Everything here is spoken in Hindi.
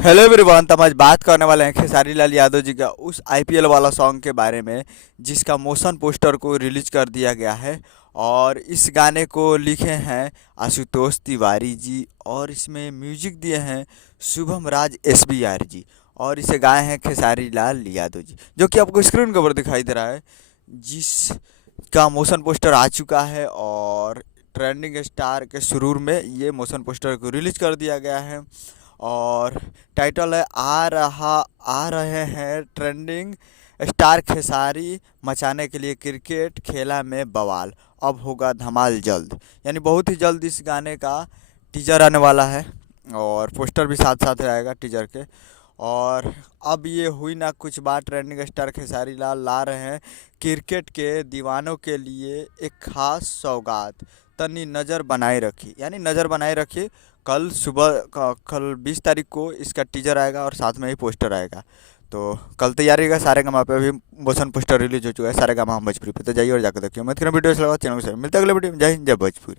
Hello everyone. तो हम आज बात करने वाले हैं खेसारी लाल यादव जी का उस आईपीएल वाला सॉन्ग के बारे में जिसका मोशन पोस्टर को रिलीज कर दिया गया है। और इस गाने को लिखे हैं आशुतोष तिवारी जी और इसमें म्यूजिक दिए हैं शुभम राज एसबीआर जी। और इसे गाए हैं खेसारी लाल यादव जी, जो कि आपको स्क्रीन के ऊपर दिखाई दे रहा है, जिसका मोशन पोस्टर आ चुका है। और ट्रेंडिंग स्टार के सुरूर में ये मोशन पोस्टर को रिलीज कर दिया गया है। और टाइटल है आ रहे हैं ट्रेंडिंग स्टार खेसारी, मचाने के लिए क्रिकेट खेला में बवाल, अब होगा धमाल जल्द। यानी बहुत ही जल्द इस गाने का टीजर आने वाला है और पोस्टर भी साथ साथ आएगा टीजर के। और अब ये हुई ना कुछ बात, ट्रेंडिंग स्टार खेसारी लाल ला रहे हैं क्रिकेट के दीवानों के लिए एक खास सौगात, तनी नज़र बनाए रखी। यानी नज़र बनाए रखी। कल 20 तारीख को इसका टीजर आएगा और साथ में ही पोस्टर आएगा। तो कल तैयारी का सारे गामा पे अभी मोशन पोस्टर रिलीज हो चुका है, सारे गामा हम भोजपुरी पे। तो जाइए और जाकर देखिए। मैं वीडियो से लगा चैनल से मिलते हैं अगले वीडियो में। जय हिंद, जय भोजपुरी।